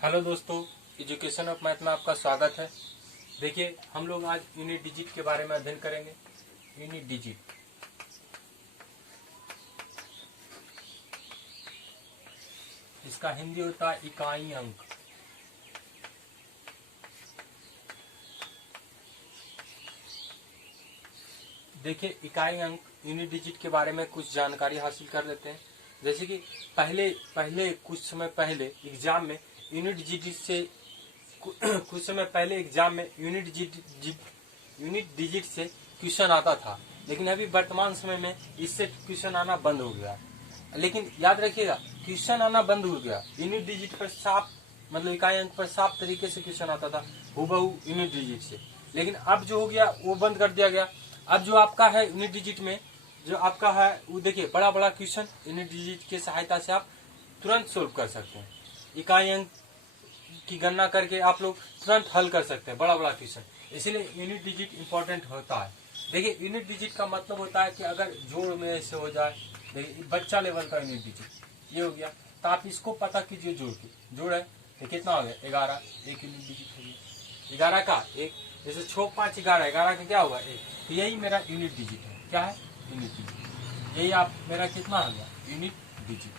Hello दोस्तों, education of math में आपका स्वागत है। देखिए, हम लोग आज यूनिट डिजिट के बारे में अध्ययन करेंगे। यूनिट डिजिट इसका हिंदी होता है इकाई अंक। देखिए, इकाई अंक यूनिट डिजिट के बारे में कुछ जानकारी हासिल कर लेते हैं। जैसे कि पहले कुछ समय पहले एग्जाम में यूनिट डिजिट से कुछ समय पहले एग्जाम में यूनिट डिजिट से क्वेश्चन आता था, लेकिन अभी वर्तमान समय में इससे क्वेश्चन आना बंद हो गया। लेकिन याद रखिएगा, क्वेश्चन आना बंद हो गया, यूनिट डिजिट पर साफ मतलब इकाई अंक पर साफ तरीके से क्वेश्चन आता था हूबहू यूनिट डिजिट से। लेकिन अब जो हो गया वो बंद कर दिया गया। अब जो आपका है यूनिट डिजिट में जो आपका है वो देखिए, बड़ा बड़ा क्वेश्चन यूनिट डिजिट की सहायता से आप तुरंत सोल्व कर सकते हैं। इकाई अंक की गणना करके आप लोग तुरंत हल कर सकते हैं बड़ा बड़ा क्वेश्चन। इसलिए यूनिट डिजिट इंपॉर्टेंट होता है। देखिए, यूनिट डिजिट का मतलब होता है कि अगर जोड़ में ऐसे हो जाए, देखिए बच्चा लेवल का यूनिट डिजिट ये हो गया, तो आप इसको पता कीजिए जोड़ है तो कितना हो गया 11, एक यूनिट डिजिट हो गया 11 का एक। जैसे 6 5 11, 11 का क्या हुआ 1, तो यही मेरा यूनिट डिजिट है। क्या है? Unit digit. यही आप मेरा कितना हो गया यूनिट डिजिट,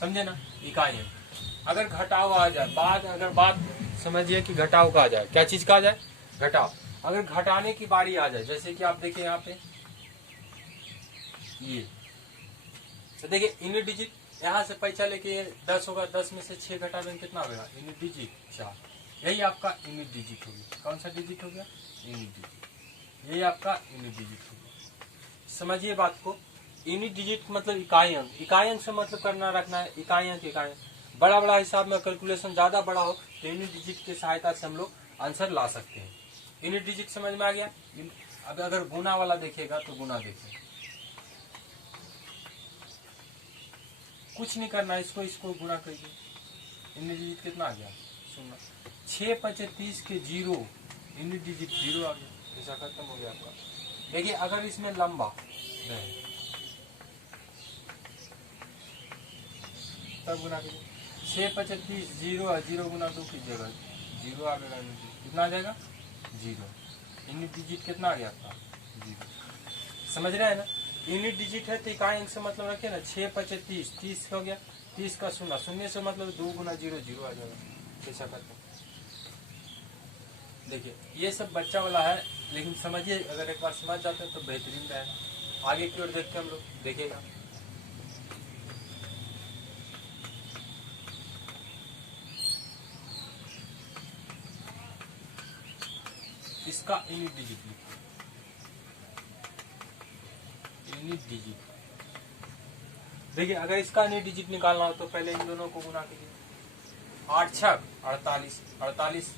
समझे ना? इकाई है। अगर घटाव आ जाए, बात समझिए कि घटाव का आ जाए, क्या चीज का आ जाए? घटाव। अगर घटाने की बारी आ जाए, जैसे कि आप देखिए यहाँ पे ये, तो देखिए यूनिट डिजिट यहाँ से पैसा लेके 10 होगा, 10 में से 6 घटा देंगे कितना होगा? Unit digit 4। यही आपका यूनिट डिजिट हो गया। कौन सा डिजिट हो गया? Unit digit. यही आपका यूनिट डिजिट हो गया। समझिए बात को। यूनिट डिजिट मतलब इकाई अंक। इकाई अंक से मतलब करना रखना है इकाई अंक। बड़ा बड़ा हिसाब में कैलकुलेशन ज्यादा बड़ा हो तो यूनिट डिजिट की सहायता से हम लोग आंसर ला सकते हैं। यूनिट डिजिट समझ में आ गया। अब अगर गुना वाला देखेगा तो गुना देखिए, कुछ नहीं करना, इसको गुना करिए। यूनिट डिजिट कितना आ गया? सुनना, 6 5 30 के 0, यूनिट डिजिट 0 आ गया। ऐसा खत्म हो गया आपका। देखिए, अगर इसमें लंबा नहीं तब गुना कीजिए। 6 5 30 0 है, 0 गुना 2 कीजिएगा 0 आ गया। कितना आ जाएगा? 0। यूनिट डिजिट कितना आ गया आपका? 0। समझ रहे हैं ना? यूनिट डिजिट है तो इकाई अंक से मतलब रखे ना। 6 5 30, 30 हो गया, 30 का शून्य, शून्य से मतलब 2 गुना 0 0 आ जाएगा। ऐसा करते हैं। देखिए, ये सब बच्चा वाला है, लेकिन समझिए अगर एक बार समझ जाते हैं तो बेहतरीन रहेगा। आगे की ओर देखते हम लोग, देखिएगा इसका यूनिट डिजिट लिखिए। यूनिट डिजिट देखिए, अगर इसका यूनिट डिजिट निकालना हो तो पहले इन दोनों को गुना कीजिए। 8 6 48, 48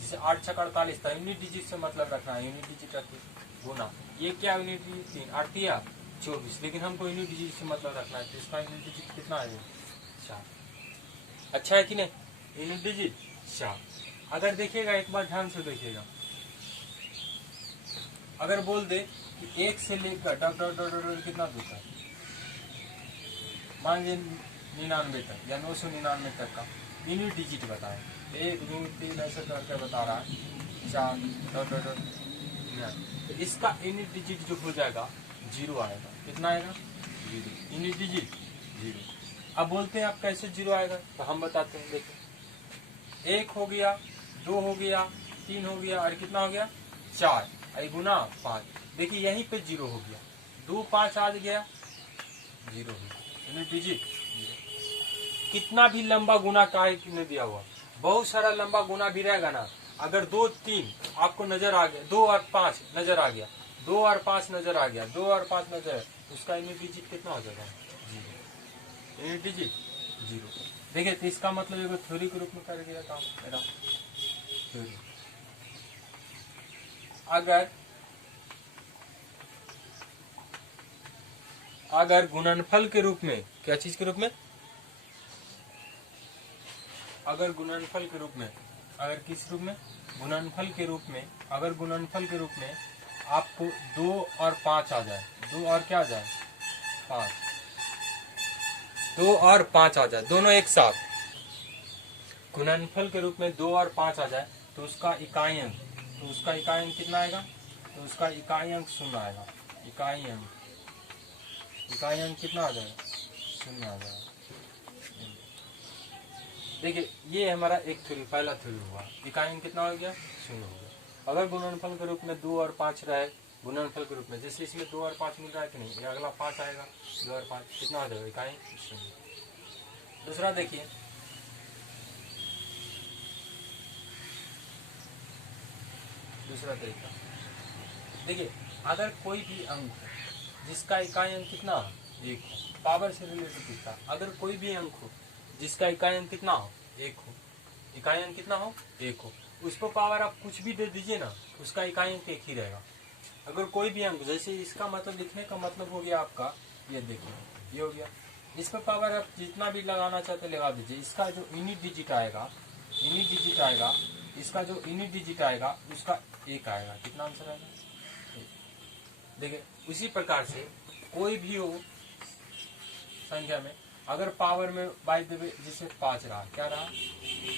जिसे 8 6 48 था। यूनिट डिजिट से मतलब रखना है, यूनिट डिजिट रखिए गुना। ये क्या यूनिट डिजिट? 3 8 24, लेकिन हमको यूनिट डिजिट से मतलब रखना है, तो इसका यूनिट डिजिट कितना है? 4। अच्छा है कि नहीं? Unit digit 4। अगर देखिएगा, एक बार ध्यान से देखिएगा, अगर बोल दे कि 1 से लेकर डॉट डॉट डॉट डॉट कितना दूर है, मान लीजिए 99 तक या 999 तक का यूनिट डिजिट बताए, 1 2 3 ऐसे करके बता रहा है, 4 डॉट डॉट डॉट, तो इसका यूनिट डिजिट जो हो जाएगा 0 आएगा। कितना आएगा? 0। Unit digit 0। अब बोलते हैं आप कैसे 0 आएगा, तो हम बताते हैं। देखिए, 1 हो गया, 2 हो गया, 3 हो गया, और कितना हो गया? 4। गुना 5। देखिए यहीं पे 0 हो गया। 2 5 आ गया, 0 हो गया। Unit digit 0। कितना भी लंबा गुना काहे ने दिया हुआ, बहुत सारा लंबा गुना भी रहेगा ना, अगर 2 3 आपको नजर आ गया, 2 और 5 नजर आ गया, 2 और 5 नजर आ गया, 2 और 5 नजर, उसका यूनिट डिजिट कितना हो जाएगा? 0। Unit digit 0। देखिए, तो इसका मतलब एगो थ्योरी के रूप में कर गया काम मेरा। थ्योरी अगर गुणनफल के रूप में, क्या चीज के रूप में? अगर गुणनफल के रूप में, अगर किस रूप में? गुणनफल के रूप में। अगर गुणनफल के रूप में आपको 2 और 5 आ जाए, 2 और क्या आ जाए? 5, 2 और 5 आ जाए, दोनों एक साथ, गुणनफल के रूप में 2 और 5 आ जाए तो उसका इकाई अंक कितना आएगा? तो उसका इकाई अंक 0 आएगा। इकाई अंक कितना आ जाएगा? 0 आ जाएगा। देखिए ये हमारा एक थ्योरी, पहला थ्योरी हुआ। इकाई अंक कितना हो गया? 0 हो गया। अगर गुणनफल के रूप में 2 और 5 रहे, गुणनफल के रूप में जैसे इसमें 2 और 5 मिल रहा है कि नहीं, ये अगला 5 आएगा, 2 और 5 कितना आ जाएगा? इकाई 0। दूसरा देखिए, दूसरा तरीका देखिए, अगर कोई भी अंक जिसका इकाई अंक कितना हो? 1 हो, पावर से रिलेटेड पूछता, अगर कोई भी अंक हो जिसका इकाई अंक कितना हो? 1 हो, इकाई अंक कितना हो? 1 हो, उस पर पावर आप कुछ भी दे दीजिए ना, उसका इकाई अंक 1 ही रहेगा। अगर कोई भी अंक, जैसे इसका मतलब लिखने का मतलब हो गया आपका, ये देखिए ये हो गया, इस पर पावर आप जितना भी लगाना चाहते लगा दीजिए। इसका जो यूनिट डिजिट आएगा, इसका जो यूनिट डिजिट आएगा उसका 1 आएगा। कितना आंसर आएगा? देखिए उसी प्रकार से कोई भी हो संख्या में, अगर पावर में बाई देवे, जैसे 5 रहा, क्या रहा?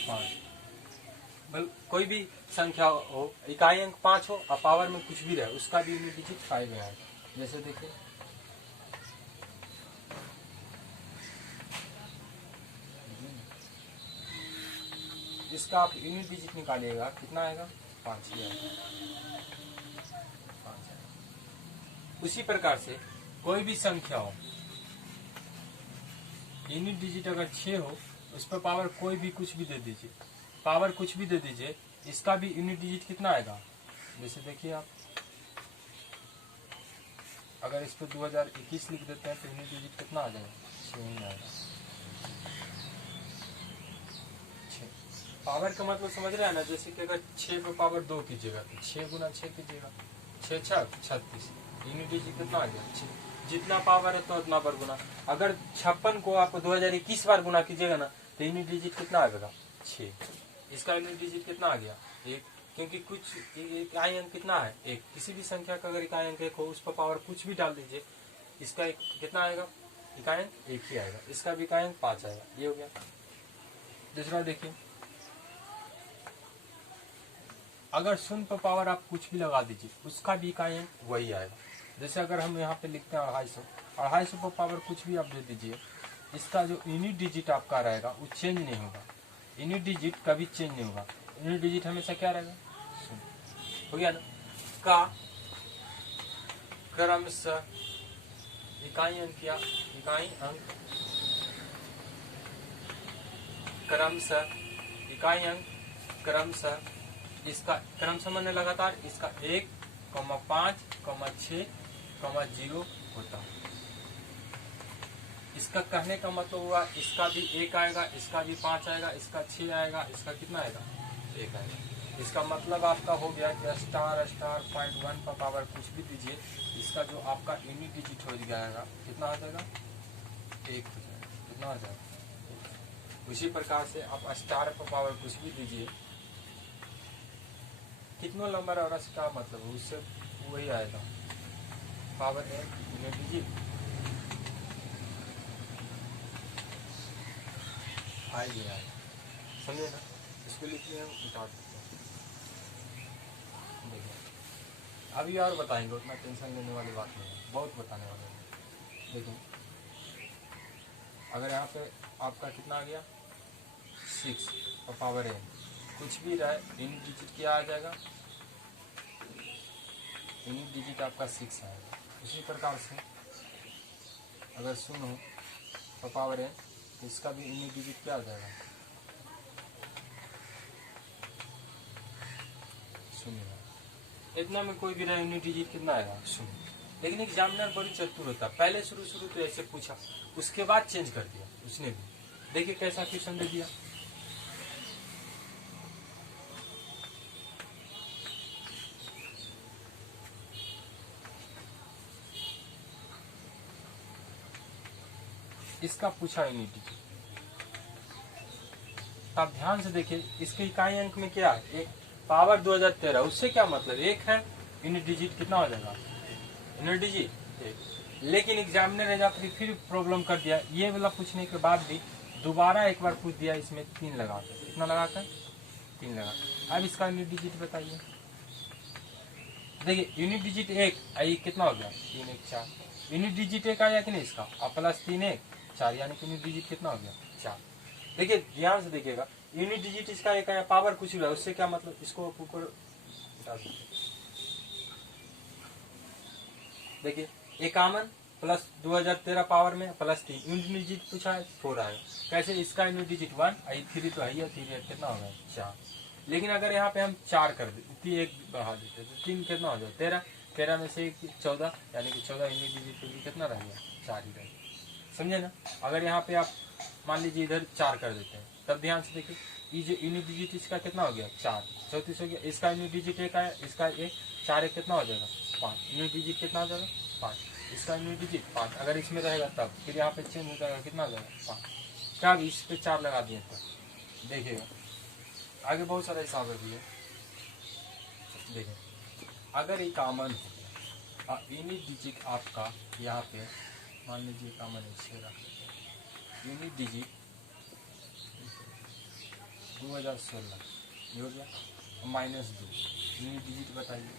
5। कोई भी संख्या हो, इकाई अंक 5 हो और पावर में कुछ भी रहे, उसका भी यूनिट डिजिट 5 आएगा। जैसे देखिए इसका आप यूनिट डिजिट निकालिएगा, कितना आएगा? 5 ही आएगा, 5 आएगा। उसी प्रकार से कोई भी संख्या हो, यूनिट डिजिट अगर 6 हो, उस पर पावर कोई भी कुछ भी दे दीजिए, पावर कुछ भी दे दीजिए, इसका भी यूनिट डिजिट कितना आएगा? जैसे देखिए आप, अगर इस पर 2021 लिख देते हैं तो यूनिट डिजिट कितना आ जाएगा? 6 ही आएगा। 6 पावर का मतलब समझ रहे हैं ना, जैसे कि अगर 6 पे पावर 2 कीजिएगा तो 6 गुना 6 कीजिएगा, 6 6 36, यूनिट डिजिट कितना आ गया? 6। जितना पावर है तो उतना बार गुना। अगर 56 को आप 2021 बार गुना कीजिएगा ना तो यूनिट डिजिट कितना आ जाएगा? 6। इसका यूनिट डिजिट कितना आ गया? 1, क्योंकि कुछ इकाई अंक कितना है? 1। किसी भी संख्या का अगर इकाई अंक 1 हो, उस पर पावर कुछ भी डाल दीजिए, इसका कितना आएगा? इकाई अंक 1 ही आएगा। इसका भी इकाई अंक 5 आएगा। ये हो गया। दूसरा देखिए, अगर 0 पर पावर आप कुछ भी लगा दीजिए, उसका भी इकाई अंक वही आएगा। जैसे अगर हम यहाँ पे लिखते हैं 250 पर पावर कुछ भी आप दे दीजिए, इसका जो यूनिट डिजिट आपका रहेगा वो चेंज नहीं होगा। यूनिट डिजिट कभी चेंज नहीं होगा, यूनिट डिजिट हमेशा क्या रहेगा? 0। हो गया ना? का क्रमशः इकाई अंक क्या? इकाई अंक क्रमशः इसका क्रमशः मैंने लगातार, इसका 1, 5, 6, 0 होता है। इसका कहने का मतलब हुआ, इसका भी 1 आएगा, इसका भी 5 आएगा, इसका 6 आएगा, इसका कितना आएगा? 1 आएगा। इसका मतलब आपका हो गया कि स्टार पॉइंट 1 पर पावर कुछ भी दीजिए, इसका जो आपका यूनिट डिजिट हो जाएगा कितना आ जाएगा? 1 हो जाएगा। कितना आ जाएगा? उसी प्रकार से आप स्टार पर पावर कुछ भी दीजिए, कितना नंबर और इसका मतलब उससे वही आएगा, पावर 1 यूनिट डिजिट 5 ही आएगा। समझे ना? इसको लिखिए, हम उतार सकते हैं। देखिए अभी और बताएंगे, उतना टेंशन लेने वाली बात नहीं है, बहुत बताने वाले हैं। देखिए अगर यहाँ पे आपका कितना आ गया? 6 और पावर n, कुछ भी रहे, यूनिट डिजिट क्या आ जाएगा? यूनिट डिजिट आपका 6 आएगा। उसी प्रकार से अगर 0 हो और पावर n, तो इसका भी यूनिट डिजिट क्या आ जाएगा? 0। इतना में कोई भी रहे, यूनिट डिजिट कितना आएगा? 0। लेकिन एग्जामिनर बड़ी चतुर होता है, पहले शुरू तो ऐसे पूछा, उसके बाद चेंज कर दिया उसने भी। देखिए कैसा क्वेश्चन दे दिया। इसका पूछा यूनिट डिजिट, आप ध्यान से देखिए, इसके इकाई अंक में क्या है? 1 पावर 2013, उससे क्या मतलब? 1 है, यूनिट डिजिट कितना हो जाएगा? Unit digit 1। लेकिन एग्जामिनर ने जाकर फिर प्रॉब्लम कर दिया, ये वाला पूछने के बाद भी दोबारा एक बार पूछ दिया इसमें 3 लगाकर, कितना लगाकर 3 लगा। अब इसका यूनिट डिजिट बताइए। देखिए यूनिट डिजिट 1 आई कितना हो गया 3 1 4, यूनिट डिजिट 1 आया कि नहीं इसका, और प्लस 3 1 4, यानी कि यूनिट डिजिट कितना हो गया 4। देखिए ध्यान से देखिएगा, यूनिट डिजिट इसका एक आया, पावर कुछ भी है, उससे क्या मतलब, इसको ऊपर हटा दीजिए। देखिए 51 प्लस 2013 पावर में प्लस 3, यूनिट डिजिट पूछा है 4 आएगा। कैसे, इसका यूनिट डिजिट 1 आई 3 तो है, 3 कितना होगा 4। लेकिन अगर यहाँ पे हम 4 कर देते, 1 बढ़ा देते तो 3 कितना हो जाए 13, 13 में से 14, यानी कि 14 यूनिट डिजिट के लिए कितना रह गया 4 ही रह गया। समझे ना। अगर यहाँ पे आप मान लीजिए इधर 4 कर देते हैं, तब ध्यान से देखिए ये जो यूनिट डिजिट इसका कितना हो गया 4, 34 हो गया। इसका यूनिट डिजिट 1 आया, इसका 1 4 1 कितना हो जाएगा 5, यूनिट डिजिट कितना हो जाएगा 5, इसका यूनिट डिजिट 5। अगर इसमें रहेगा तब फिर यहाँ पे चेंज हो जाएगा, कितना हो जाएगा 5। क्या इस पे 4 लगा दिए तो देखिएगा आगे बहुत सारा हिसाब है भैया। देखिए अगर ये कॉमन हो यूनिट डिजिट आपका यहाँ पे मान लीजिए कॉमन है, यूनिट डिजिट 2016 ये हो गया, -2 यूनिट डिजिट बताइए,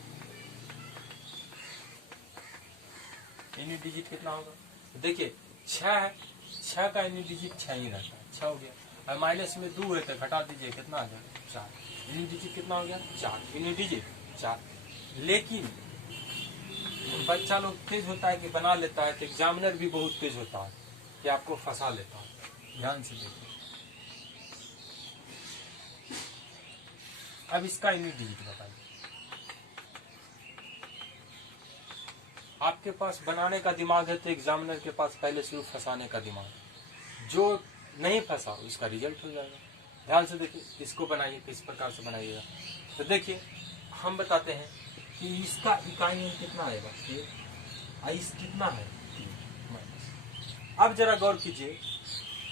यूनिट डिजिट कितना होगा। देखिए 6 है, 6 का यूनिट डिजिट 6 ही रहता है, 6 हो गया, और माइनस में 2 है तो घटा दीजिए कितना आ जाएगा 4, यूनिट डिजिट कितना हो गया 4, यूनिट डिजिट 4। लेकिन बच्चा लोग तेज होता है कि बना लेता है, तो एग्जामिनर भी बहुत तेज होता है कि आपको फंसा लेता है। ध्यान से देखिए, अब इसका यूनिट डिजिट बताइए। आपके पास बनाने का दिमाग है तो एग्जामिनर के पास पहले सिर्फ फंसाने का दिमाग है, जो नहीं फंसा उसका रिजल्ट हो जाएगा। ध्यान से देखिए, इसको बनाइए, किस प्रकार से बनाइएगा। तो देखिए हम बताते हैं कि इसका इकाई अंक कितना आएगा, इस कितना है 3। अब जरा गौर कीजिए,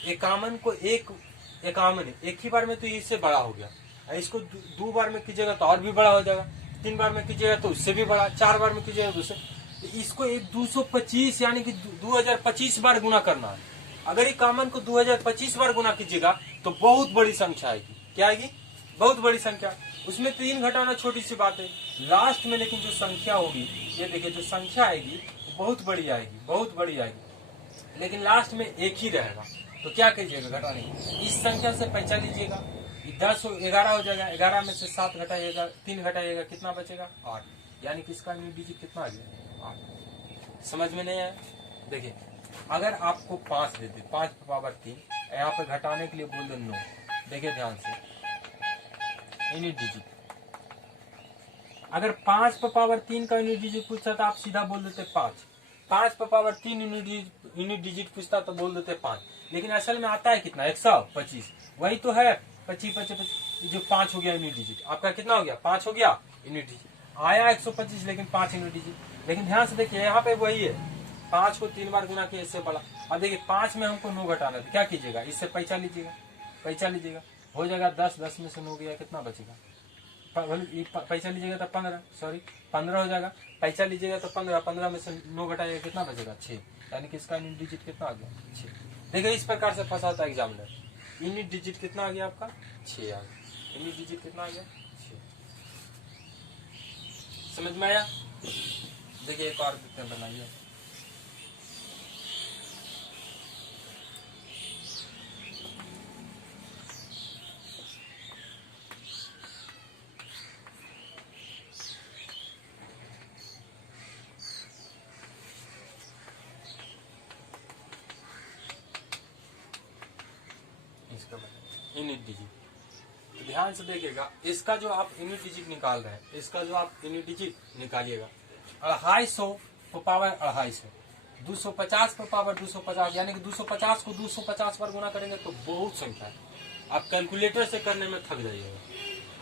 51 को एक ही बार में तो इससे बड़ा हो गया, इसको 2 बार में कीजिएगा तो और भी बड़ा हो जाएगा, 3 बार में कीजिएगा तो उससे भी बड़ा, 4 बार में कीजिएगा तो उससे, इसको 225 यानी कि 2025 बार गुना करना है। अगर ये कॉमन को 2025 बार गुना कीजिएगा तो बहुत बड़ी संख्या आएगी। क्या आएगी, बहुत बड़ी संख्या। उसमें 3 घटाना छोटी सी बात है, लास्ट में लेकिन जो संख्या होगी, ये देखिए जो संख्या आएगी बहुत बड़ी आएगी, बहुत बड़ी आएगी, लेकिन लास्ट में 1 ही रहेगा। तो क्या कीजिएगा घटाने, इस संख्या से पैसा लीजिएगा, 10 11 हो जाएगा, 11 में से 7 घटाइएगा, 3 घटाइएगा, कितना बचेगा 8, यानी कि इसका यूनिट डिजिट कितना आ गया 8। समझ में नहीं आया। देखिए अगर आपको 5 देते, 5 पावर 3, यहाँ पे घटाने के लिए बोल दो 9। देखिए ध्यान से, यूनिट डिजिट अगर 5 पावर 3 का यूनिट डिजिट पूछता तो आप सीधा बोल देते 5, 5 पावर 3 यूनिट डिजिट पूछता तो बोल देते 5, लेकिन असल में आता है कितना 125, वही तो है 25 25, जो 5 हो गया यूनिट डिजिट आपका, कितना हो गया 5 हो गया यूनिट डिजिट, आया 125 लेकिन 5 यूनिट डिजिट। लेकिन ध्यान से देखिए यहाँ पे वही है, 5 को 3 बार गुना किया, इससे बड़ा। अब देखिए 5 में हमको 9 घटाना है, क्या कीजिएगा, इससे पैसा लीजिएगा, पैसा लीजिएगा, हो जाएगा 10, 10 में से 9 गया, कितना बचेगा, पैसा लीजिएगा तो 15 हो जाएगा, पैसा लीजिएगा तो 15 में से 9 घटाइएगा, कितना बचेगा 6, यानी कि इसका यूनिट डिजिट कितना आ गया 6। देखिए इस प्रकार से फंसाता है एग्जामिनर। यूनिट डिजिट कितना आ गया आपका 6 आ गया, यूनिट डिजिट कितना आ गया 6। समझ में आया। देखिए एक और देखते हैं, बनाइए। यूनिट डिजिट, तो ध्यान से देखिएगा, इसका जो आप यूनिट डिजिट निकाल रहे हैं, इसका जो आप यूनिट डिजिट निकालिएगा 250 पावर 250, 250 पावर 250, यानी कि 250 को 250 बार गुना करेंगे तो बहुत संख्या है, आप कैलकुलेटर से करने में थक जाइएगा,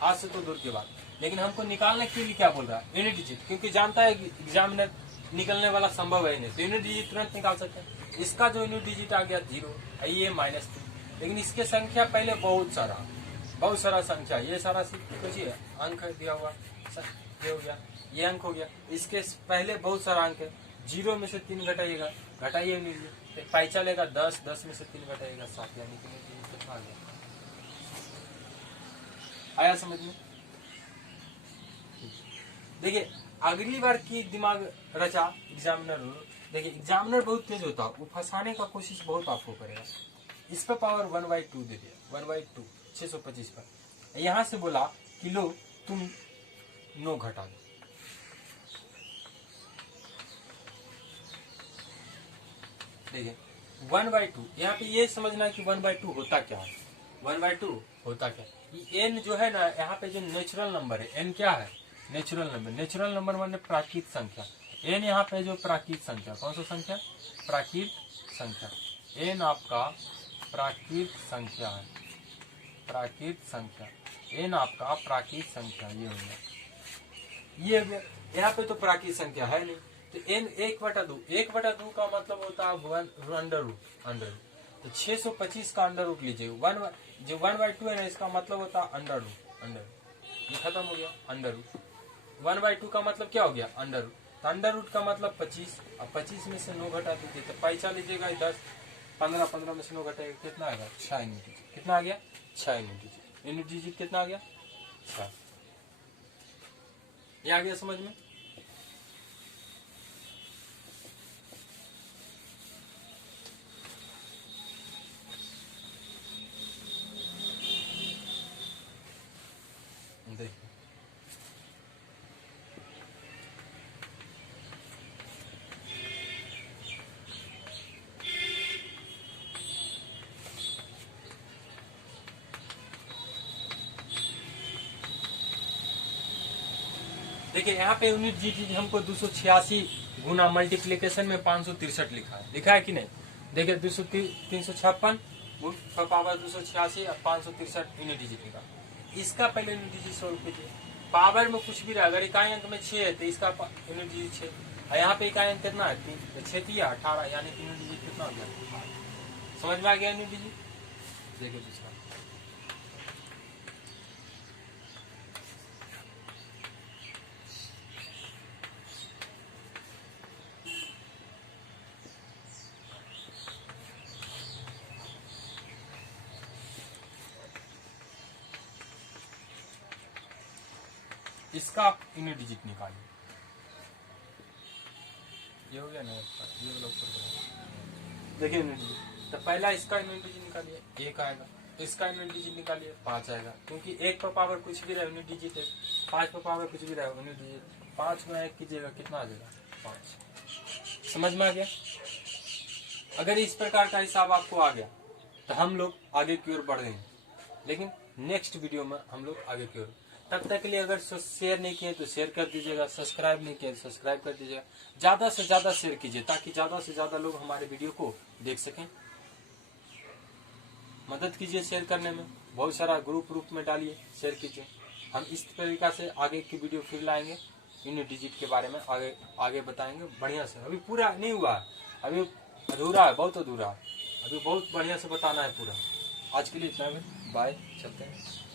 हाथ से तो दूर की बात। लेकिन हमको निकालने के लिए क्या बोल रहा है यूनिट डिजिट, क्योंकि जानता है एग्जामिनर निकलने वाला संभव है नहीं, तो यूनिट डिजिट तुरंत निकाल सकते हैं। इसका जो यूनिट डिजिट आ गया 0, ये -2, लेकिन इसके संख्या पहले बहुत सारा संख्या, ये सारा कुछ अंक दिया हुआ, ये हो गया, ये अंक हो गया, इसके पहले बहुत सारा अंक है, 0 में से 3 घटाइएगा, घटाइए यूनिट पाई चलेगा 10, 10 में से 3 घटाएगा 7, यानी कि कितना आ गया? आया समझ में? देखिए अगली बार की दिमाग रचा एग्जामिनर, देखिए एग्जामिनर बहुत तेज होता है, वो फंसाने का कोशिश बहुत आपको करेगा। इस पर पावर 1/2 दे दिया, 1/2 625 पर। यहां से बोला कि लो तुम 9 घटा दो, देखिए 1/2। यहाँ पे ये समझना है कि 1/2 होता क्या है, 1/2 होता क्या है। ये n जो है ना, यहाँ पे जो नेचुरल नंबर है, n क्या है? Natural number. नेचुरल नंबर माने प्राकृत संख्या। n यहाँ पे जो प्राकृत संख्या, कौन सा संख्या? प्राकृत संख्या। n आपका प्राकृत संख्या है, प्राकृत संख्या। n आपका प्राकृत संख्या, ये हो गया, ये हो गया। यहाँ पे तो प्राकृत संख्या है नहीं, तो n 1/2, 1/2 का मतलब होता है अंडर रूट। तो 625 का अंडर रूट लीजिए, जो 1/2 है ना, इसका मतलब होता है अंडर रूट। ये खत्म हो गया अंडर रूट। 1/2 का मतलब क्या हो गया? Under root. तो अंडर रूट का मतलब 25, अब 25 में से 9 घटा दीजिए तो पैसा लीजिएगा 10, 15, 15 में से 9 घटाएगा कितना आएगा? 6 यूनिट डिजिट। कितना आ गया? 6 यूनिट डिजिट। यूनिट डिजिट कितना आ गया? 6। ये आ गया समझ में? देखिए देखिए यहाँ पे यूनिट डिजिट हमको 286 गुना मल्टीप्लीकेशन में 563 लिखा है कि नहीं? देखिए 356 पावर 286 और 563 यूनिट डिजिट लिखा। इसका पहले यूनिट डिजिट सोल्व कीजिए। पावर में कुछ भी रहा, अगर इकाई अंक में 6 है तो इसका यूनिट डिजिट 6, और यहाँ पे इकाई अंक कितना है? 3, तो 6 या 18, यानी कि यूनिट डिजिट कितना हो गया? समझ में आ गया यूनिट डिजिट? देखिए दूसरा, इसका आप यूनिट डिजिट निकालिए। ये हो गया ना, ये वाला ऊपर देखिए यूनिट डिजिट। तो पहला इसका यूनिट डिजिट निकालिए, 1 आएगा। तो इसका यूनिट डिजिट निकालिए, 5 आएगा, क्योंकि 1 पर पावर कुछ भी रहे यूनिट डिजिट है, 5 पर पावर कुछ भी रहे यूनिट डिजिट। 5 में 1 कीजिएगा कितना आ जाएगा? 5। समझ में आ गया? अगर इस प्रकार का हिसाब आपको आ गया तो हम लोग आगे की ओर बढ़ गए, लेकिन नेक्स्ट वीडियो में हम लोग आगे की ओर। तब तक के लिए अगर शेयर नहीं किए तो शेयर कर दीजिएगा, सब्सक्राइब नहीं किए तो सब्सक्राइब कर दीजिएगा। ज्यादा से ज्यादा शेयर कीजिए ताकि ज्यादा से ज्यादा लोग हमारे वीडियो को देख सकें। मदद कीजिए शेयर करने में, बहुत सारा ग्रुप में डालिए, शेयर कीजिए। हम इस तरीका से आगे की वीडियो फिर लाएंगे, यूनिट डिजिट के बारे में आगे बताएंगे बढ़िया से। अभी पूरा नहीं हुआ है, अभी अधूरा है, बहुत अधूरा है, अभी बहुत बढ़िया से बताना है पूरा। आज के लिए इतना, बाय, चलते हैं।